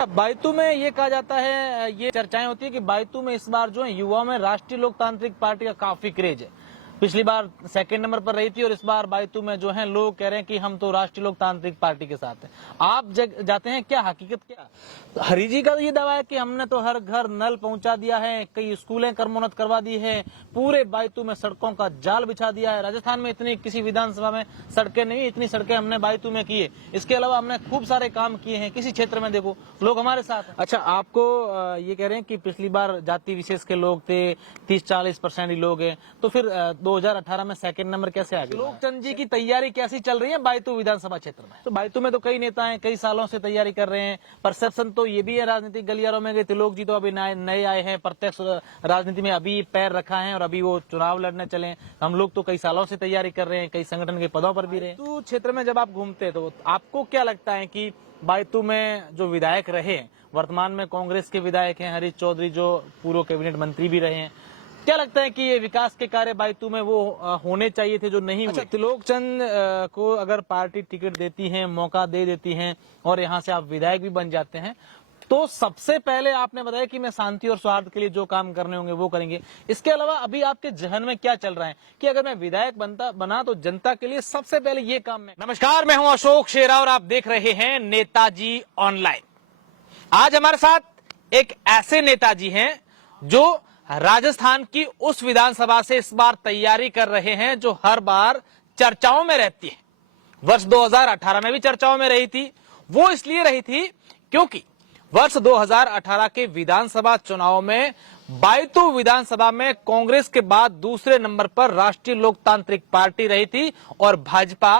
बायतू में ये कहा जाता है, ये चर्चाएं होती है कि बायतू में इस बार जो है युवाओं में राष्ट्रीय लोकतांत्रिक पार्टी का काफी क्रेज है। पिछली बार सेकंड नंबर पर रही थी और इस बार बायतू में जो है लोग कह रहे हैं कि हम तो राष्ट्रीय लोकतांत्रिक पार्टी के साथ हैं। आप जाते हैं, क्या हकीकत क्या? हरी जी का ये दावा है कि हमने तो हर घर नल पहुंचा दिया है, कई स्कूलें कर्मोन्नत करवा दी है, पूरे बायतू में सड़कों का जाल बिछा दिया है। राजस्थान में इतनी किसी विधानसभा में सड़कें नहीं, इतनी सड़कें हमने बायतू में की है। इसके अलावा हमने खूब सारे काम किए हैं, किसी क्षेत्र में देखो लोग हमारे साथ हैं। अच्छा, आपको ये कह रहे हैं कि पिछली बार जाति विशेष के लोग थे, 30-40% ही लोग हैं, तो फिर 2018 में सेकंड नंबर कैसे आ गया? त्रिलोकचंद जी की तैयारी कैसी चल रही है बायतू विधानसभा क्षेत्र में? तो बायतू में तो कई नेता हैं, कई सालों से तैयारी कर रहे हैं। परसेप्शन तो ये भी है राजनीतिक गलियारों में, त्रिलोक जी तो अभी नए आए हैं, प्रत्यक्ष राजनीति में अभी पैर रखा है और अभी वो चुनाव लड़ने चले। हम लोग तो कई सालों से तैयारी कर रहे हैं, कई संगठन के पदों पर भी रहे। तो क्षेत्र में जब आप घूमते हैं तो आपको क्या लगता है कि बायतू में जो विधायक रहे, वर्तमान में कांग्रेस के विधायक हैं हरीश चौधरी, जो पूर्व कैबिनेट मंत्री भी रहे हैं, क्या लगता है कि ये विकास के कार्य बायतू में वो होने चाहिए थे जो नहीं हुए? त्रिलोकचंद को अगर पार्टी टिकट देती है, मौका दे देती है और यहाँ से आप विधायक भी बन जाते हैं, तो सबसे पहले आपने बताया कि मैं शांति और सौहार्द के लिए जो काम करने होंगे वो करेंगे। इसके अलावा अभी आपके जहन में क्या चल रहा है कि अगर मैं विधायक बना तो जनता के लिए सबसे पहले ये काम मैं। नमस्कार, मैं हूं अशोक शेरा और आप देख रहे हैं नेताजी ऑनलाइन। आज हमारे साथ एक ऐसे नेताजी हैं जो राजस्थान की उस विधानसभा से इस बार तैयारी कर रहे हैं जो हर बार चर्चाओं में रहती है। वर्ष 2018 में भी चर्चाओं में रही थी। वो इसलिए रही थी क्योंकि वर्ष 2018 के विधानसभा चुनाव में बायतू विधानसभा में कांग्रेस के बाद दूसरे नंबर पर राष्ट्रीय लोकतांत्रिक पार्टी रही थी और भाजपा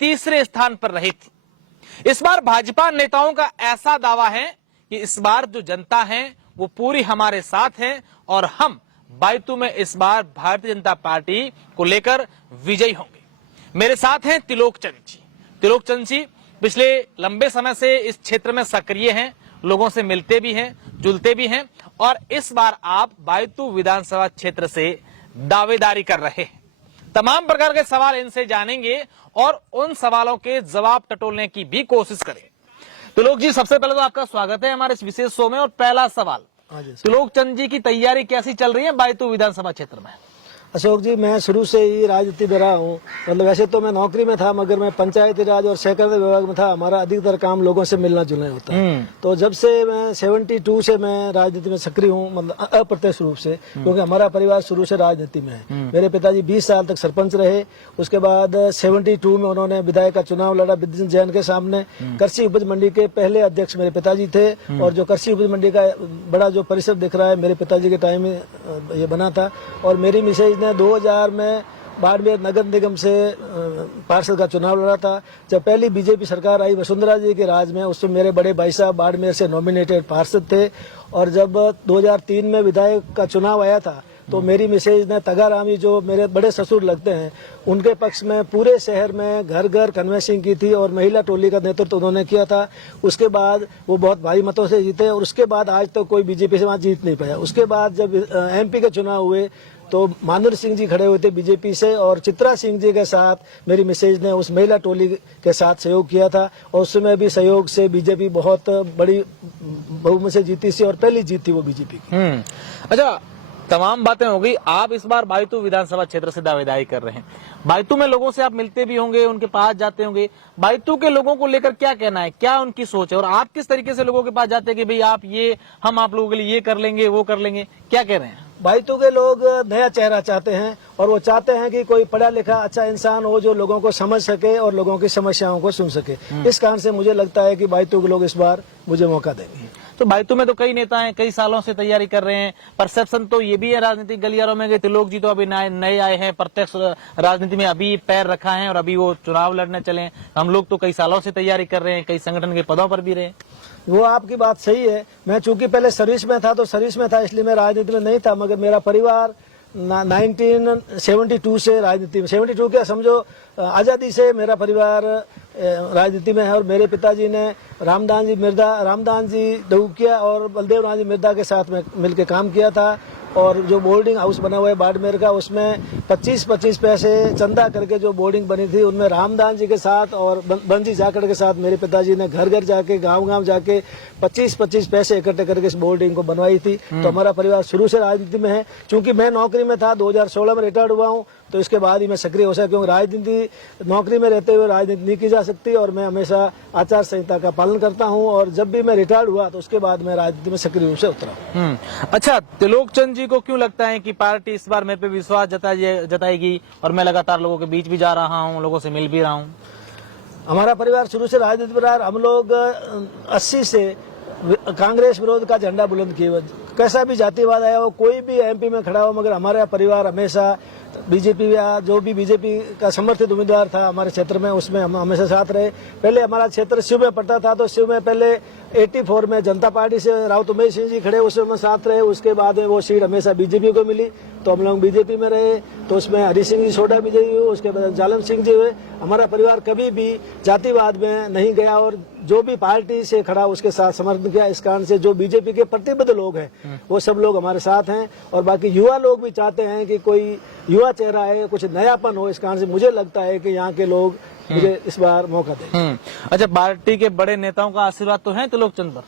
तीसरे स्थान पर रही थी। इस बार भाजपा नेताओं का ऐसा दावा है कि इस बार जो जनता है वो पूरी हमारे साथ है और हम बायतू में इस बार भारतीय जनता पार्टी को लेकर विजयी होंगे। मेरे साथ हैं त्रिलोकचंद जी। त्रिलोकचंद जी पिछले लंबे समय से इस क्षेत्र में सक्रिय हैं, लोगों से मिलते भी हैं, जुलते भी हैं और इस बार आप बायतू विधानसभा क्षेत्र से दावेदारी कर रहे हैं। तमाम प्रकार के सवाल इनसे जानेंगे और उन सवालों के जवाब टटोलने की भी कोशिश करें। त्रिलोक जी, सबसे पहले तो आपका स्वागत है हमारे इस विशेष शो में और पहला सवाल, त्रिलोकचंद जी की तैयारी कैसी चल रही है बायतू विधानसभा क्षेत्र में? अशोक जी, मैं शुरू से ही राजनीति में रहा हूँ। मतलब वैसे तो मैं नौकरी में था, मगर मैं पंचायती राज और सहकारी विभाग में था। हमारा अधिकतर काम लोगों से मिलना जुलना होता है। तो जब से मैं 72 से मैं राजनीति में सक्रिय हूँ, मतलब अप्रत्यक्ष रूप से, क्योंकि हमारा परिवार शुरू से राजनीति में है। मेरे पिताजी 20 साल तक सरपंच रहे। उसके बाद 72 में उन्होंने विधायक का चुनाव लड़ा विद्युत जैन के सामने। कृषि उपज मंडी के पहले अध्यक्ष मेरे पिताजी थे और जो कृषि उपज मंडी का बड़ा जो परिसर दिख रहा है मेरे पिताजी के टाइम में ये बना था। और मेरी मिसेज ने 2000 में बाड़मेर नगर निगम से पार्षद का चुनाव लड़ा था। जब पहली बीजेपी सरकार आई वसुंधरा जी के राज में, उसमें मेरे बड़े भाई साहब बाड़मेर से नॉमिनेटेड पार्षद थे। और जब 2003 में विधायक का चुनाव आया था तो मेरी मिसेज ने तगारामी, जो मेरे बड़े ससुर लगते हैं, उनके पक्ष में पूरे शहर में घर घर कन्वेंसिंग की थी और महिला टोली का नेतृत्व उन्होंने किया था। उसके बाद वो बहुत भारी मतों से जीते और उसके बाद आज तक कोई बीजेपी से वहां जीत नहीं पाया। उसके बाद जब एमपी के चुनाव हुए तो मानुर सिंह जी खड़े हुए थे बीजेपी से और चित्रा सिंह जी के साथ मेरी मिसेज ने उस महिला टोली के साथ सहयोग किया था और उस समय भी सहयोग से बीजेपी बहुत बड़ी बहुमत से जीती थी और पहली जीत थी वो बीजेपी की। अच्छा, तमाम बातें हो गई। आप इस बार बायतू विधानसभा क्षेत्र से दावेदारी कर रहे हैं। बायतू में लोगों से आप मिलते भी होंगे, उनके पास जाते होंगे। बायतू के लोगों को लेकर क्या कहना है, क्या उनकी सोच है और आप किस तरीके से लोगों के पास जाते हैं कि भाई हम आप लोगों के लिए ये कर लेंगे, वो कर लेंगे, क्या कह रहे हैं? बायतू के लोग नया चेहरा चाहते हैं और वो चाहते हैं कि कोई पढ़ा लिखा अच्छा इंसान हो जो लोगों को समझ सके और लोगों की समस्याओं को सुन सके। इस कारण से मुझे लगता है कि बायतू के लोग इस बार मुझे मौका देंगे। तो बायतू में तो कई नेता हैं, कई सालों से तैयारी कर रहे हैं। परसेप्शन तो ये भी है राजनीतिक गलियारों में कि त्रिलोक जी तो अभी नए आए हैं, प्रत्यक्ष राजनीति में अभी पैर रखा है और अभी वो चुनाव लड़ने चले। हम लोग तो कई सालों से तैयारी कर रहे हैं, कई संगठन के पदों पर भी रहे। वो आपकी बात सही है। मैं चूंकि पहले सर्विस में था तो सर्विस में था इसलिए मैं राजनीति में नहीं था, मगर मेरा परिवार 1972 से राजनीति में, 72 क्या समझो आज़ादी से मेरा परिवार राजनीति में है। और मेरे पिताजी ने रामदान जी डहुकिया और बलदेव राम जी मिर्दा के साथ में मिलकर काम किया था और जो बोर्डिंग हाउस बना हुआ है बाड़मेर का, उसमें 25-25 पैसे चंदा करके जो बोर्डिंग बनी थी, उनमें रामदान जी के साथ और बंजी जाखड़ के साथ मेरे पिताजी ने घर घर जाके गांव-गांव जाके 25-25 पैसे इकट्ठे करके इस बोर्डिंग को बनवाई थी। तो हमारा परिवार शुरू से राजनीति में है। चूंकि मैं नौकरी में था, 2016 में रिटायर्ड हुआ हूँ, तो इसके बाद ही मैं सक्रिय हो सका, क्योंकि राजनीति नौकरी में रहते हुए राजनीति नहीं की जा सकती और मैं हमेशा आचार संहिता का पालन करता हूं। और जब भी मैं रिटायर्ड हुआ तो उसके बाद मैं राजनीति में सक्रिय रूप से उतरा। अच्छा, त्रिलोक चंद जी को क्यों लगता है कि पार्टी इस बार मेरे पे विश्वास जताएगी और मैं लगातार लोगों के बीच भी जा रहा हूं, लोगों से मिल भी रहा हूं? हमारा परिवार शुरू से राजनीति में रहा। हम लोग 80 से कांग्रेस विरोध का झंडा बुलंद किए हुए, कैसा भी जातिवाद आया हो, कोई भी एमपी में खड़ा हो, मगर हमारा परिवार हमेशा बीजेपी या जो भी बीजेपी का समर्थित उम्मीदवार था हमारे क्षेत्र में, उसमें हम हमेशा साथ रहे। पहले हमारा क्षेत्र शिव में पड़ता था, तो शिव में पहले 84 में जनता पार्टी से राउत उमेश सिंह जी खड़े, उसमें हम साथ रहे। उसके बाद में वो सीट हमेशा बीजेपी को मिली, तो हम लोग बीजेपी में रहे। तो उसमें हरि सिंह जी सोडा विजयी हुए, उसके बाद जालम सिंह जी हुए। हमारा परिवार कभी भी जातिवाद में नहीं गया और जो भी पार्टी से खड़ा उसके साथ समर्थन किया। इस कारण से जो बीजेपी के प्रतिबद्ध लोग हैं वो सब लोग हमारे साथ हैं, और बाकी युवा लोग भी चाहते हैं कि कोई युवा चेहरा है, कुछ नयापन हो। इस कारण से मुझे लगता है कि यहाँ के लोग मुझे इस बार मौका दें। अच्छा, पार्टी के बड़े नेताओं का आशीर्वाद तो है त्रिलोक चंद पर?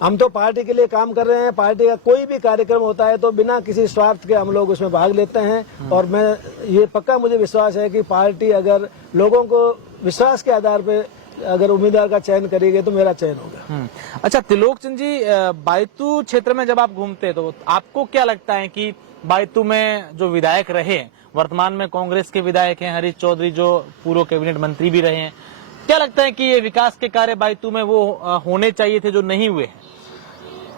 हम तो पार्टी के लिए काम कर रहे हैं। पार्टी का कोई भी कार्यक्रम होता है तो बिना किसी स्वार्थ के हम लोग उसमें भाग लेते हैं, और मैं ये पक्का मुझे विश्वास है कि पार्टी अगर लोगों को विश्वास के आधार पे अगर उम्मीदवार का चयन करेगी तो मेरा चयन होगा। अच्छा, त्रिलोक चंद जी, बायतू क्षेत्र में जब आप घूमते तो आपको क्या लगता है कि बायतू में जो विधायक रहे, वर्तमान में कांग्रेस के विधायक हैं हरीश चौधरी, जो पूर्व कैबिनेट मंत्री भी रहे हैं, क्या लगता है कि ये विकास के कार्य बायतू में वो होने चाहिए थे जो नहीं हुए?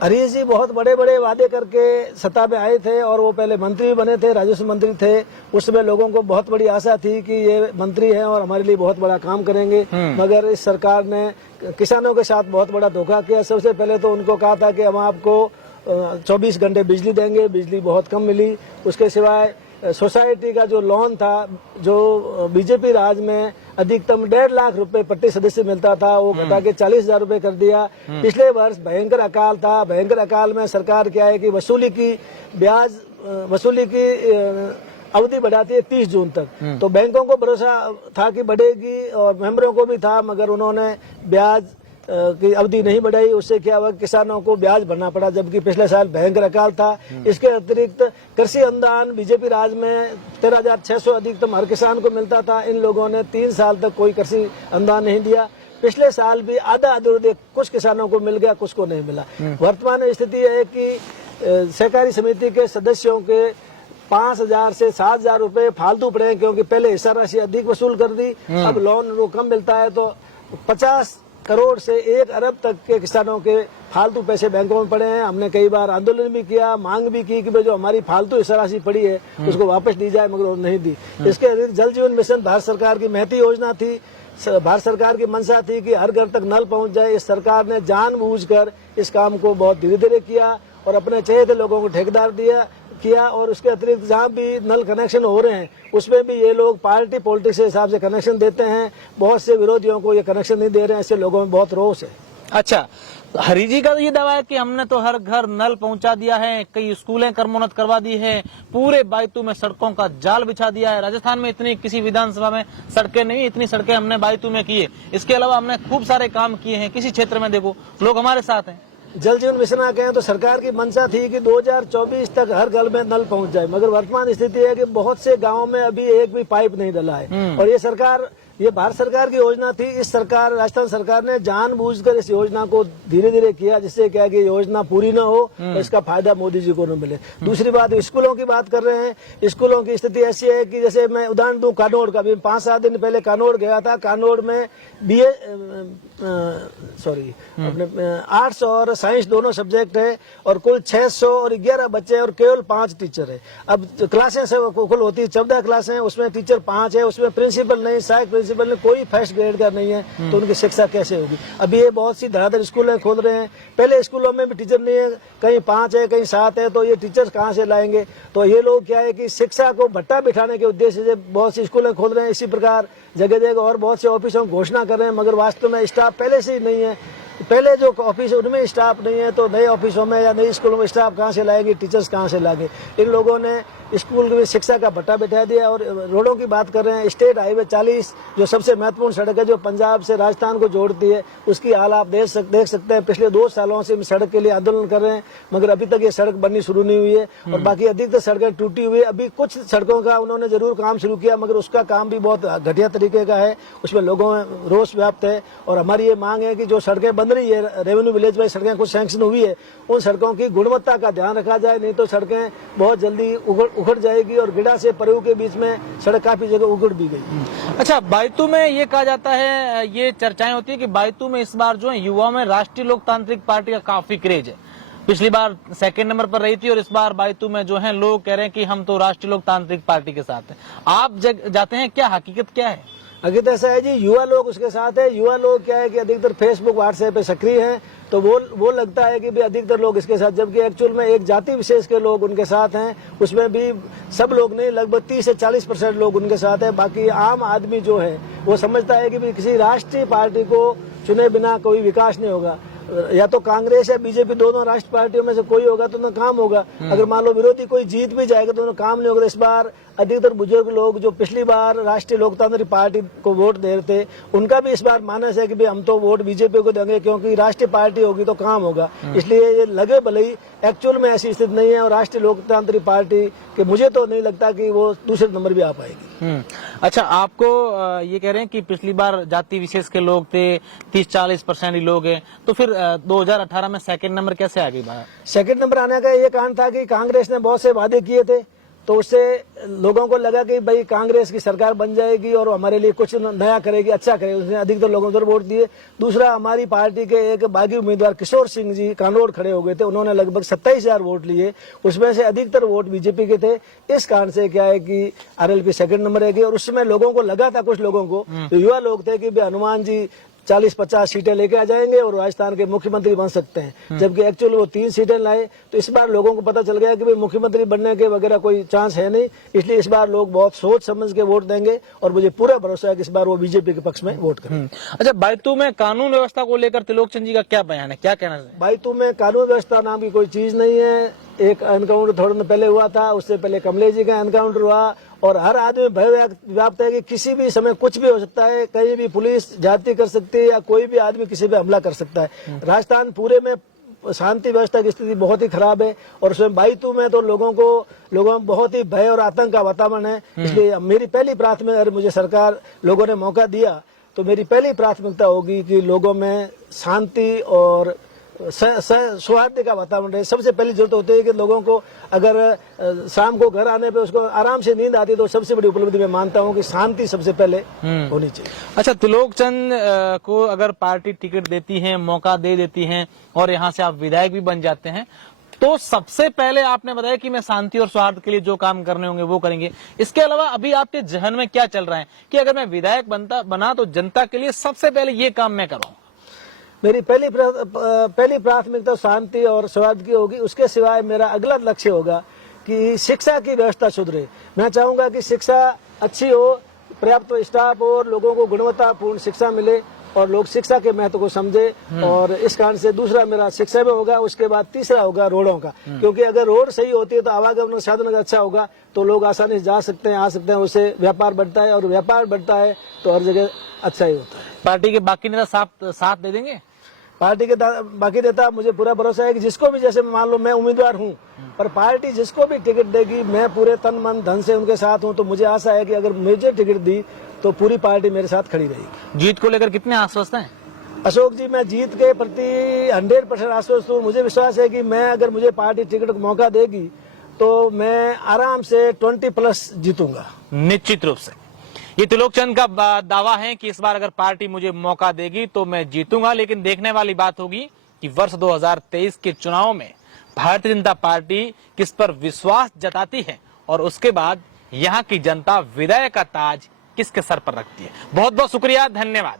हरीश जी बहुत बड़े बड़े वादे करके सत्ता में आए थे, और वो पहले मंत्री भी बने थे, राजस्व मंत्री थे। उसमें लोगों को बहुत बड़ी आशा थी कि ये मंत्री हैं और हमारे लिए बहुत बड़ा काम करेंगे, मगर इस सरकार ने किसानों के साथ बहुत बड़ा धोखा किया। सबसे पहले तो उनको कहा था कि हम आपको 24 घंटे बिजली देंगे, बिजली बहुत कम मिली। उसके सिवाय सोसाइटी का जो लोन था, जो बीजेपी राज में अधिकतम 1.5 लाख रुपए प्रति सदस्य मिलता था, वो घटा के 40,000 रुपए कर दिया। पिछले वर्ष भयंकर अकाल था। भयंकर अकाल में सरकार क्या है कि ब्याज वसूली की अवधि बढ़ाती है 30 जून तक। तो बैंकों को भरोसा था कि बढ़ेगी और मेंबरों को भी था, मगर उन्होंने ब्याज की अवधि नहीं बढ़ाई। उससे क्या हुआ, किसानों को ब्याज भरना पड़ा, जबकि पिछले साल भयंकर अकाल था। इसके अतिरिक्त कृषि अनुदान बीजेपी राज में 13,600 अधिकतम हर किसान को मिलता था। इन लोगों ने 3 साल तक कोई कृषि अनुदान नहीं दिया। पिछले साल भी आधा अधूरा कुछ किसानों को मिल गया, कुछ को नहीं मिला। वर्तमान स्थिति है कि सहकारी समिति के सदस्यों के 5,000 से 7,000 रुपए फालतू पड़े हैं, क्योंकि पहले हिस्सा राशि अधिक वसूल कर दी, अब लोन वो कम मिलता है। तो 50 करोड़ से 1 अरब तक के किसानों के फालतू पैसे बैंकों में पड़े हैं। हमने कई बार आंदोलन भी किया, मांग भी की कि जो हमारी फालतू हिस्सा राशि पड़ी है उसको वापस दी जाए, मगर वो नहीं दी। इसके अतिरिक्त जल जीवन मिशन भारत सरकार की महती योजना थी। भारत सरकार की मंशा थी कि हर घर तक नल पहुंच जाए। इस सरकार ने जानबूझकर इस काम को बहुत धीरे धीरे किया और अपने चहेते लोगों को ठेकेदार किया। और उसके अतिरिक्त जहाँ भी नल कनेक्शन हो रहे हैं उसमें भी ये लोग पार्टी पॉलिटिक्स के हिसाब से कनेक्शन देते हैं। बहुत से विरोधियों को ये कनेक्शन नहीं दे रहे हैं, इससे लोगों में बहुत रोष है। अच्छा, हरी जी का ये दावा है कि हमने तो हर घर नल पहुंचा दिया है, कई स्कूलें क्रमोन्नत करवा दी है, पूरे बायतू में सड़कों का जाल बिछा दिया है। राजस्थान में इतनी किसी विधानसभा में सड़कें नहीं, इतनी सड़कें हमने बायतू में की है। इसके अलावा हमने खूब सारे काम किए हैं। किसी क्षेत्र में देखो, लोग हमारे साथ हैं। जल जीवन मिशन आ गए तो सरकार की मंशा थी कि 2024 तक हर घर में नल पहुंच जाए, मगर वर्तमान स्थिति है कि बहुत से गांवों में अभी एक भी पाइप नहीं डला है। और ये भारत सरकार की योजना थी। इस सरकार, राजस्थान सरकार ने जानबूझकर इस योजना को धीरे धीरे किया, जिससे क्या कि योजना पूरी न हो और इसका फायदा मोदी जी को न मिले। दूसरी बात, स्कूलों की बात कर रहे हैं। स्कूलों की स्थिति ऐसी है कि जैसे मैं उदाहरण दूं, कानौड़ का भी 5-7 दिन पहले कानौड़ गया था। कानौड़ में अपने आर्ट्स और साइंस दोनों सब्जेक्ट है और कुल 611 बच्चे और केवल 5 टीचर है। अब क्लासें कुल होती है 14 क्लासें, उसमें टीचर 5 है, उसमें प्रिंसिपल नहीं, सहायक प्रिंसिपल ने कोई फर्स्ट ग्रेड का नहीं है, तो उनकी शिक्षा कैसे होगी। अभी ये बहुत सी धड़ाधड़ स्कूलें खोल रहे हैं। पहले स्कूलों में भी टीचर नहीं है, कहीं 5 है कहीं 7 है, तो ये टीचर कहाँ से लाएंगे। तो ये लोग क्या है कि शिक्षा को भट्टा बिठाने के उद्देश्य से बहुत सी स्कूलें खोल रहे हैं। इसी प्रकार जगह जगह और बहुत से ऑफिसों की घोषणा कर रहे हैं, मगर वास्तव में स्टाफ पहले से ही नहीं है। पहले जो ऑफिस है उनमें स्टाफ नहीं है, तो नए ऑफिसों में या नई स्कूलों में स्टाफ कहाँ से लाएंगे, टीचर्स कहाँ से लाएंगे। इन लोगों ने स्कूल में शिक्षा का भत्ता बैठा दिया। और रोडों की बात कर रहे हैं, स्टेट हाईवे 40 जो सबसे महत्वपूर्ण सड़क है जो पंजाब से राजस्थान को जोड़ती है, उसकी हाल आप देख सकते हैं। पिछले 2 सालों से सड़क के लिए आंदोलन कर रहे हैं, मगर अभी तक ये सड़क बननी शुरू नहीं हुई है। और बाकी अधिकतर सड़कें टूटी हुई है। अभी कुछ सड़कों का उन्होंने जरूर काम शुरू किया, मगर उसका काम भी बहुत घटिया तरीके का है, उसमें लोगों में रोष व्याप्त है। और हमारी ये मांग है कि जो सड़कें बन रही है, रेवेन्यू विलेज में सड़कें कुछ सैंक्शन हुई है, उन सड़कों की गुणवत्ता का ध्यान रखा जाए, नहीं तो सड़कें बहुत जल्दी उखड़ जाएगी। और गिड़ा से परऊ के बीच में सड़क काफी जगह उखड़ भी गई। अच्छा, बायतू में ये कहा जाता है, ये चर्चाएं होती है कि बायतू में इस बार जो है युवाओं में राष्ट्रीय लोकतांत्रिक पार्टी का काफी क्रेज है। पिछली बार 2nd नंबर पर रही थी और इस बार बायतू में जो है लोग कह रहे हैं कि हम तो राष्ट्रीय लोकतांत्रिक पार्टी के साथ हैं। आप जाते हैं, क्या हकीकत क्या है? हकीकत ऐसा है जी, युवा लोग उसके साथ है। युवा लोग क्या है कि अधिकतर फेसबुक व्हाट्सएप पे सक्रिय हैं, तो वो लगता है कि भी अधिकतर लोग इसके साथ, जबकि एक्चुअल में एक जाति विशेष के लोग उनके साथ हैं। उसमें भी सब लोग नहीं, लगभग 30 से 40% लोग उनके साथ है। बाकी आम आदमी जो है वो समझता है कि भी किसी राष्ट्रीय पार्टी को चुने बिना कोई विकास नहीं होगा। या तो कांग्रेस या बीजेपी दोनों राष्ट्र पार्टियों में से कोई होगा तो ना काम होगा। अगर मान लो विरोधी कोई जीत भी जाएगा तो ना काम नहीं होगा। इस बार अधिकतर बुजुर्ग लोग जो पिछली बार राष्ट्रीय लोकतांत्रिक पार्टी को वोट दे रहे थे, उनका भी इस बार मानस है कि भाई हम तो वोट बीजेपी को देंगे, क्योंकि राष्ट्रीय पार्टी होगी तो काम होगा। इसलिए ये लगे भले ही एक्चुअल में ऐसी स्थिति नहीं है। और राष्ट्रीय लोकतांत्रिक पार्टी के मुझे तो नहीं लगता कि वो दूसरे नंबर भी आ पाएगी। अच्छा, आपको ये कह रहे हैं कि पिछली बार जाति विशेष के लोग थे, 30-40% ही लोग हैं, तो फिर 2018 में 2nd नंबर कैसे आ गई बात? 2nd नंबर आने का ये कारण था कि कांग्रेस ने बहुत से वादे किए थे, तो उससे लोगों को लगा कि भाई कांग्रेस की सरकार बन जाएगी और हमारे लिए कुछ नया करेगी, अच्छा करेगी। उसने अधिकतर लोगों को वोट दिए। दूसरा, हमारी पार्टी के एक बागी उम्मीदवार किशोर सिंह जी कानोड़ खड़े हो गए थे, उन्होंने लगभग 27,000 वोट लिए, उसमें से अधिकतर वोट बीजेपी के थे। इस कारण से क्या है कि आरएलपी 2nd नंबर रहेगी। और उसमें लोगों को लगा था, कुछ लोगों को जो युवा लोग थे, कि हनुमान जी 40-50 सीटें लेके आ जाएंगे और राजस्थान के मुख्यमंत्री बन सकते हैं, जबकि एक्चुअल वो 3 सीटें लाए। तो इस बार लोगों को पता चल गया कि भाई मुख्यमंत्री बनने के वगैरह कोई चांस है नहीं। इसलिए इस बार लोग बहुत सोच समझ के वोट देंगे और मुझे पूरा भरोसा है कि इस बार वो बीजेपी के पक्ष में वोट करेंगे। अच्छा, बायतू में कानून व्यवस्था को लेकर त्रिलोकचंद जी का क्या बयान है, क्या कहना है? बायतू में कानून व्यवस्था नाम की कोई चीज नहीं है। एक एनकाउंटर थोड़े दिन पहले हुआ था, उससे पहले कमलेश जी का एनकाउंटर हुआ। और हर आदमी भय व्याप्त है कि किसी भी समय कुछ भी हो सकता है, कहीं भी पुलिस जाती कर सकती है या कोई भी आदमी किसी पे हमला कर सकता है। राजस्थान पूरे में शांति व्यवस्था की स्थिति बहुत ही खराब है। और उसमें बायतू में तो लोगों में बहुत ही भय और आतंक का वातावरण है। इसलिए मेरी पहली प्राथमिकता, अगर मुझे सरकार लोगों ने मौका दिया तो मेरी पहली प्राथमिकता होगी कि लोगों में शांति और सौहार्द का वातावरण है। सबसे पहली जरूरत होती है कि लोगों को अगर शाम को घर आने पे उसको आराम से नींद आती है, तो सबसे बड़ी उपलब्धि मैं मानता हूं कि शांति सबसे पहले होनी चाहिए। अच्छा, त्रिलोकचंद को अगर पार्टी टिकट देती है, मौका दे देती है और यहाँ से आप विधायक भी बन जाते हैं, तो सबसे पहले आपने बताया कि मैं शांति और सौहार्द के लिए जो काम करने होंगे वो करेंगे। इसके अलावा अभी आपके जहन में क्या चल रहा है कि अगर मैं विधायक बना तो जनता के लिए सबसे पहले ये काम मैं करूँ? मेरी पहली प्राथमिकता शांति और सौहार्द की होगी। उसके सिवाय मेरा अगला लक्ष्य होगा कि शिक्षा की व्यवस्था सुधरे। मैं चाहूंगा कि शिक्षा अच्छी हो, पर्याप्त स्टाफ हो और लोगों को गुणवत्तापूर्ण शिक्षा मिले और लोग शिक्षा के महत्व को समझे। और इस कारण से दूसरा मेरा शिक्षा में होगा। उसके बाद तीसरा होगा रोडों का, क्योंकि अगर रोड सही होती है तो आवागमन साधन अगर अच्छा होगा तो लोग आसानी से जा सकते हैं, आ सकते हैं। उससे व्यापार बढ़ता है और व्यापार बढ़ता है तो हर जगह अच्छा ही होता है। पार्टी के बाकी नेता साथ दे देंगे? पार्टी के बाकी नेता, मुझे पूरा भरोसा है कि जिसको भी, जैसे मान लो मैं उम्मीदवार हूं, पर पार्टी जिसको भी टिकट देगी मैं पूरे तन मन धन से उनके साथ हूं। तो मुझे आशा है कि अगर मुझे टिकट दी तो पूरी पार्टी मेरे साथ खड़ी रहेगी। जीत को लेकर कितने आश्वस्त हैं? अशोक जी, मैं जीत के प्रति 100% आश्वस्त हूँ। मुझे विश्वास है कि मैं, अगर मुझे पार्टी टिकट का मौका देगी तो मैं आराम से 20+ जीतूंगा। निश्चित रूप से ये त्रिलोकचंद का दावा है कि इस बार अगर पार्टी मुझे मौका देगी तो मैं जीतूंगा। लेकिन देखने वाली बात होगी कि वर्ष 2023 के चुनाव में भारतीय जनता पार्टी किस पर विश्वास जताती है और उसके बाद यहाँ की जनता विधायक का ताज किसके सर पर रखती है। बहुत बहुत शुक्रिया, धन्यवाद।